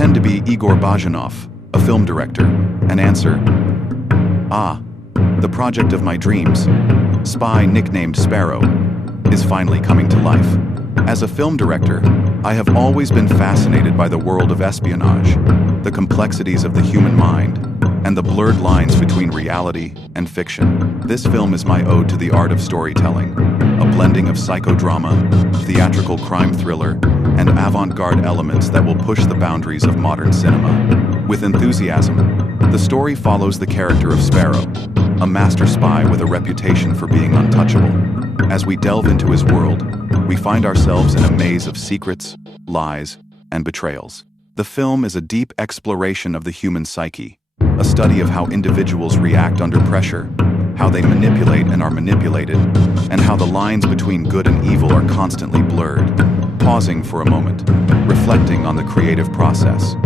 Pretend to be Igor Bajenov, a film director, and answer, "Ah, the project of my dreams, Spy nicknamed Sparrow, is finally coming to life." As a film director, I have always been fascinated by the world of espionage, the complexities of the human mind, and the blurred lines between reality and fiction. This film is my ode to the art of storytelling, a blending of psychodrama, theatrical crime thriller, and avant-garde elements that will push the boundaries of modern cinema. With enthusiasm, the story follows the character of Sparrow, a master spy with a reputation for being untouchable. As we delve into his world, we find ourselves in a maze of secrets, lies, and betrayals. The film is a deep exploration of the human psyche, a study of how individuals react under pressure, how they manipulate and are manipulated, and how the lines between good and evil are constantly blurred. Pausing for a moment, reflecting on the creative process.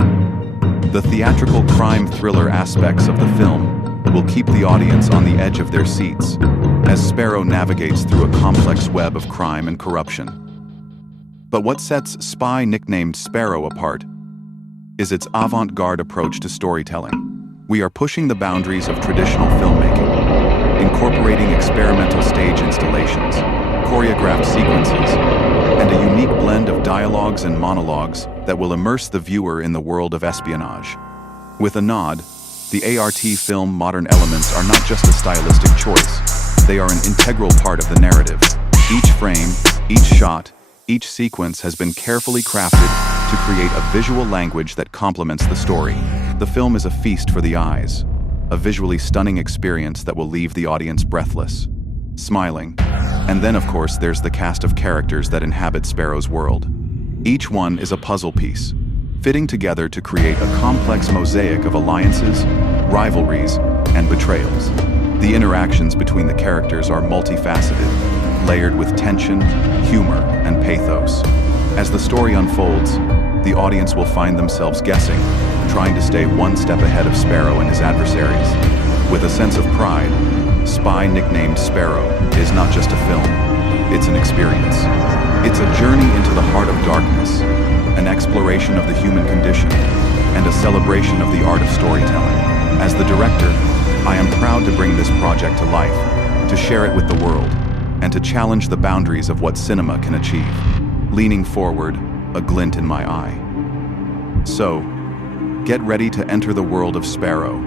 The theatrical crime thriller aspects of the film will keep the audience on the edge of their seats as Sparrow navigates through a complex web of crime and corruption. But what sets Spy nicknamed Sparrow apart is its avant-garde approach to storytelling. We are pushing the boundaries of traditional filmmaking, incorporating experimental stage installations, choreographed sequences, and a unique blend of dialogues and monologues that will immerse the viewer in the world of espionage. With a nod, the ART film modern elements are not just a stylistic choice, they are an integral part of the narrative. Each frame, each shot, each sequence has been carefully crafted to create a visual language that complements the story. The film is a feast for the eyes, a visually stunning experience that will leave the audience breathless, smiling. And then, of course, there's the cast of characters that inhabit Sparrow's world. Each one is a puzzle piece, fitting together to create a complex mosaic of alliances, rivalries, and betrayals. The interactions between the characters are multifaceted, layered with tension, humor, and pathos. As the story unfolds, the audience will find themselves guessing, trying to stay one step ahead of Sparrow and his adversaries. With a sense of pride, Spy nicknamed Sparrow is not just a film, it's an experience. It's a journey into the heart of darkness, an exploration of the human condition, and a celebration of the art of storytelling. As the director, I am proud to bring this project to life, to share it with the world, and to challenge the boundaries of what cinema can achieve. Leaning forward, a glint in my eye. So, get ready to enter the world of Sparrow,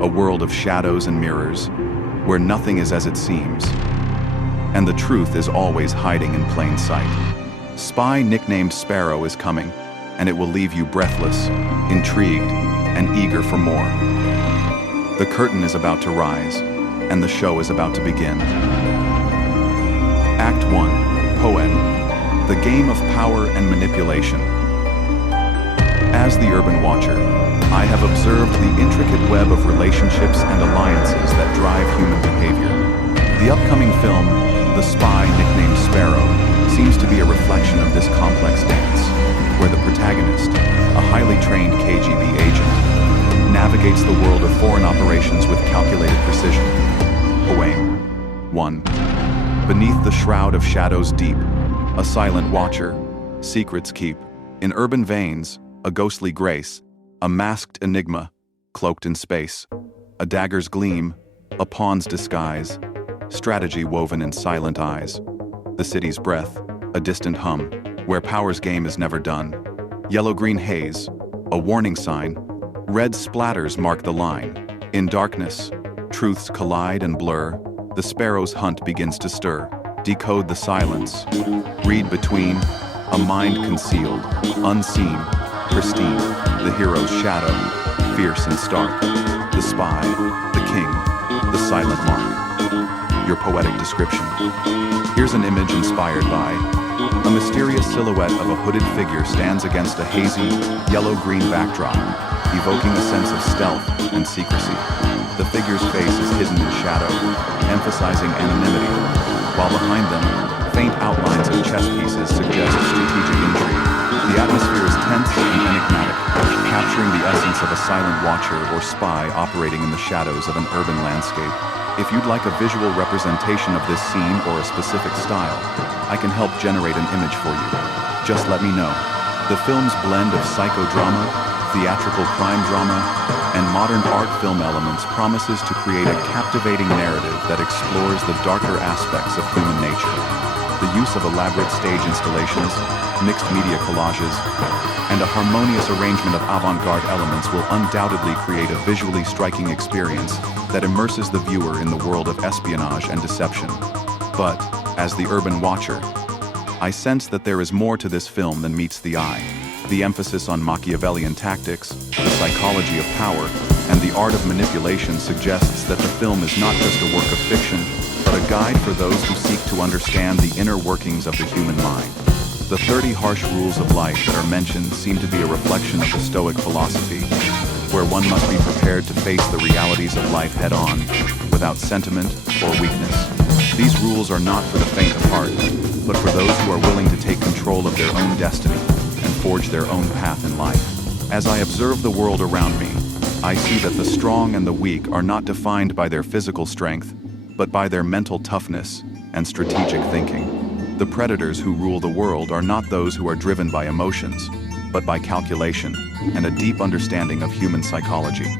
a world of shadows and mirrors, where nothing is as it seems, and the truth is always hiding in plain sight. Spy nicknamed Sparrow is coming, and it will leave you breathless, intrigued, and eager for more. The curtain is about to rise, and the show is about to begin. Act 1, Poem, the game of power and manipulation. As the urban watcher, I have observed the intricate web of relationships and alliances that drive human behavior. The upcoming film, The Spy Nicknamed Sparrow, seems to be a reflection of this complex dance, where the protagonist, a highly trained KGB agent, navigates the world of foreign operations with calculated precision. Poem 1. Beneath the shroud of shadows deep, a silent watcher, secrets keep. In urban veins, a ghostly grace, a masked enigma, cloaked in space. A dagger's gleam, a pawn's disguise, strategy woven in silent eyes. The city's breath, a distant hum, where power's game is never done. Yellow-green haze, a warning sign. Red splatters mark the line. In darkness, truths collide and blur. The sparrow's hunt begins to stir. Decode the silence. Read between. A mind concealed, unseen, pristine. The hero's shadow, fierce and stark. The spy, the king, the silent mark. Your poetic description. Here's an image inspired by a mysterious silhouette of a hooded figure stands against a hazy, yellow-green backdrop, evoking a sense of stealth and secrecy. The figure's face is hidden in shadow, emphasizing anonymity, while behind them, faint outlines of chess pieces suggest strategic intrigue. The atmosphere is tense and enigmatic, capturing the essence of a silent watcher or spy operating in the shadows of an urban landscape. If you'd like a visual representation of this scene or a specific style, I can help generate an image for you. Just let me know. The film's blend of psychodrama, theatrical crime drama, and modern art film elements promises to create a captivating narrative that explores the darker aspects of human nature. The use of elaborate stage installations, mixed media collages, and a harmonious arrangement of avant-garde elements will undoubtedly create a visually striking experience that immerses the viewer in the world of espionage and deception. But, as the urban watcher, I sense that there is more to this film than meets the eye. The emphasis on Machiavellian tactics, the psychology of power, and the art of manipulation suggests that the film is not just a work of fiction, but a guide for those who seek to understand the inner workings of the human mind. The 30 harsh rules of life that are mentioned seem to be a reflection of the Stoic philosophy, where one must be prepared to face the realities of life head-on, without sentiment or weakness. These rules are not for the faint of heart, but for those who are willing to take control of their own destiny and forge their own path in life. As I observe the world around me, I see that the strong and the weak are not defined by their physical strength, but by their mental toughness and strategic thinking. The predators who rule the world are not those who are driven by emotions, but by calculation and a deep understanding of human psychology.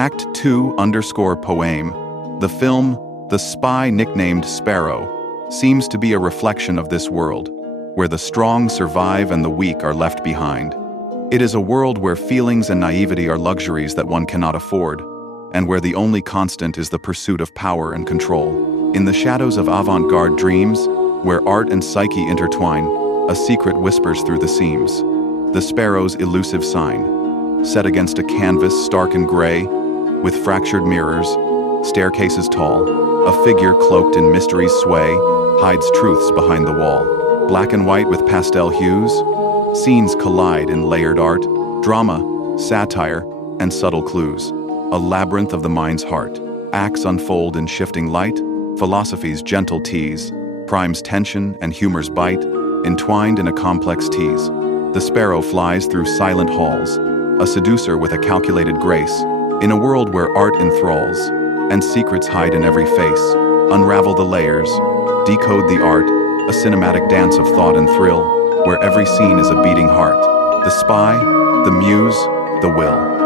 Act 2 underscore poem. The film, The Spy Nicknamed Sparrow, seems to be a reflection of this world, where the strong survive and the weak are left behind. It is a world where feelings and naivety are luxuries that one cannot afford, and where the only constant is the pursuit of power and control. In the shadows of avant-garde dreams, where art and psyche intertwine, a secret whispers through the seams. The sparrow's elusive sign, set against a canvas stark and gray, with fractured mirrors, staircases tall, a figure cloaked in mystery's sway hides truths behind the wall. Black and white with pastel hues, scenes collide in layered art, drama, satire, and subtle clues. A labyrinth of the mind's heart. Acts unfold in shifting light, philosophy's gentle tease, crime's tension and humor's bite, entwined in a complex tease. The sparrow flies through silent halls, a seducer with a calculated grace, in a world where art enthralls, and secrets hide in every face. Unravel the layers, decode the art, a cinematic dance of thought and thrill, where every scene is a beating heart. The spy, the muse, the will.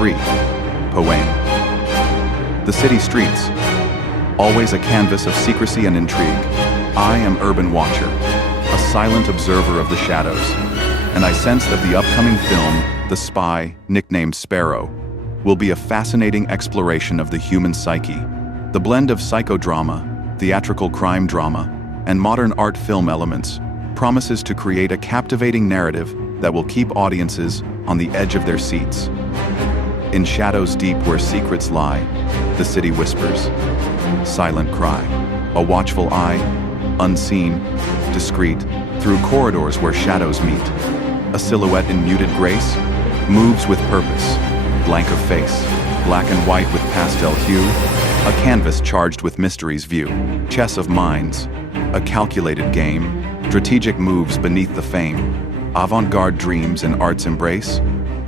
3. Poème. The city streets, always a canvas of secrecy and intrigue. I am Urban Watcher, a silent observer of the shadows, and I sense that the upcoming film, The Spy, nicknamed Sparrow, will be a fascinating exploration of the human psyche. The blend of psychodrama, theatrical crime drama, and modern art film elements promises to create a captivating narrative that will keep audiences on the edge of their seats. In shadows deep where secrets lie, the city whispers. Silent cry, a watchful eye, unseen, discreet, through corridors where shadows meet. A silhouette in muted grace moves with purpose, blank of face, black and white with pastel hue, a canvas charged with mystery's view. Chess of minds, a calculated game, strategic moves beneath the fame, avant-garde dreams in art's embrace,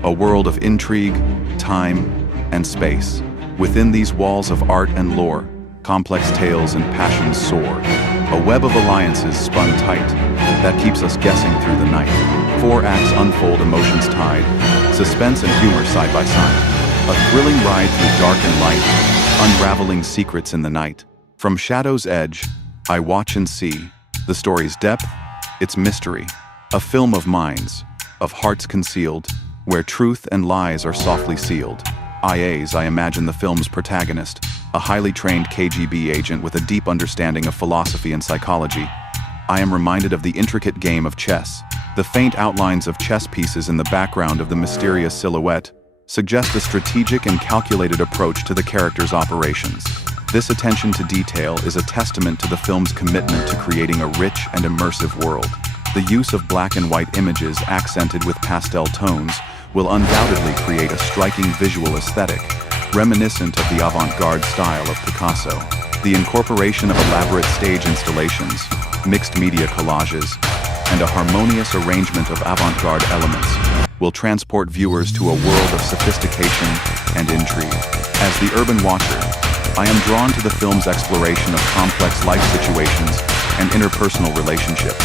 a world of intrigue, time, and space. Within these walls of art and lore, complex tales and passions soar, a web of alliances spun tight that keeps us guessing through the night. 4 acts unfold, emotions tied, suspense and humor side by side, a thrilling ride through dark and light, unraveling secrets in the night. From shadow's edge, I watch and see the story's depth, its mystery, a film of minds, of hearts concealed, where truth and lies are softly sealed. I imagine the film's protagonist, a highly trained KGB agent with a deep understanding of philosophy and psychology. I am reminded of the intricate game of chess. The faint outlines of chess pieces in the background of the mysterious silhouette suggest a strategic and calculated approach to the character's operations. This attention to detail is a testament to the film's commitment to creating a rich and immersive world. The use of black and white images accented with pastel tones will undoubtedly create a striking visual aesthetic, reminiscent of the avant-garde style of Picasso. The incorporation of elaborate stage installations, mixed media collages, and a harmonious arrangement of avant-garde elements will transport viewers to a world of sophistication and intrigue. As the urban watcher, I am drawn to the film's exploration of complex life situations and interpersonal relationships.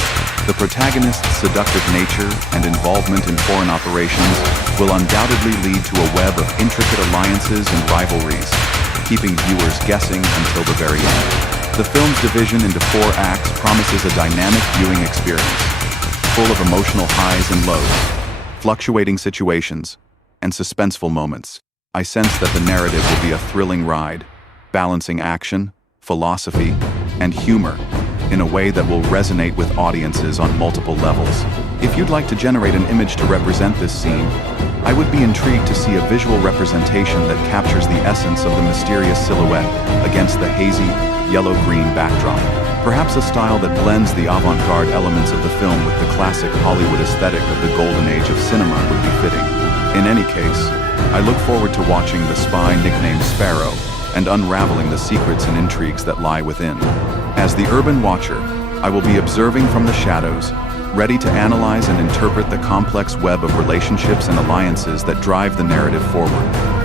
The protagonist's seductive nature and involvement in foreign operations will undoubtedly lead to a web of intricate alliances and rivalries, keeping viewers guessing until the very end. The film's division into 4 acts promises a dynamic viewing experience, full of emotional highs and lows, fluctuating situations, and suspenseful moments. I sense that the narrative will be a thrilling ride, balancing action, philosophy, and humor in a way that will resonate with audiences on multiple levels. If you'd like to generate an image to represent this scene, I would be intrigued to see a visual representation that captures the essence of the mysterious silhouette against the hazy, yellow-green backdrop. Perhaps a style that blends the avant-garde elements of the film with the classic Hollywood aesthetic of the golden age of cinema would be fitting. In any case, I look forward to watching The Spy, nicknamed Sparrow, and unraveling the secrets and intrigues that lie within. As the urban watcher, I will be observing from the shadows, ready to analyze and interpret the complex web of relationships and alliances that drive the narrative forward.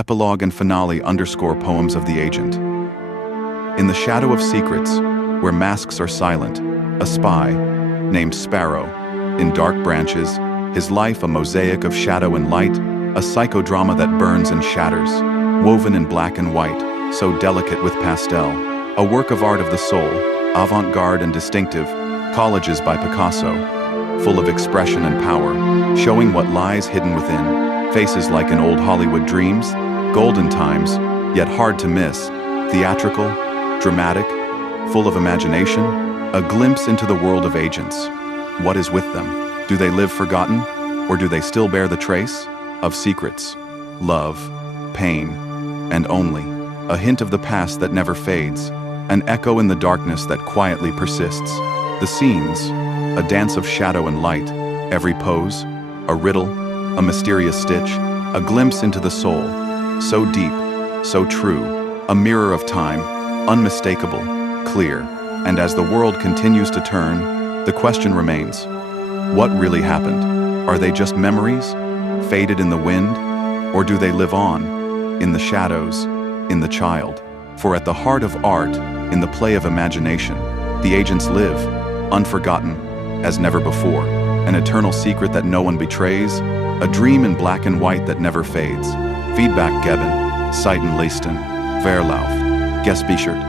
epilogue and finale underscore poems of the agent. In the shadow of secrets, where masks are silent, a spy, named Sparrow, in dark branches, his life a mosaic of shadow and light, a psychodrama that burns and shatters, woven in black and white, so delicate with pastel, a work of art of the soul, avant-garde and distinctive, collages by Picasso, full of expression and power, showing what lies hidden within, faces like in old Hollywood dreams, golden times, yet hard to miss, theatrical, dramatic, full of imagination, a glimpse into the world of agents. What is with them? Do they live forgotten, or do they still bear the trace of secrets, love, pain, and only a hint of the past that never fades, an echo in the darkness that quietly persists? The scenes, a dance of shadow and light, every pose, a riddle, a mysterious stitch, a glimpse into the soul, so deep, so true, a mirror of time, unmistakable, clear, and as the world continues to turn, the question remains, what really happened? Are they just memories, faded in the wind, or do they live on, in the shadows, in the child? For at the heart of art, in the play of imagination, the agents live, unforgotten, as never before, an eternal secret that no one betrays, a dream in black and white that never fades. Feedback geben, Seiten leisten, Verlauf, Gespeichert.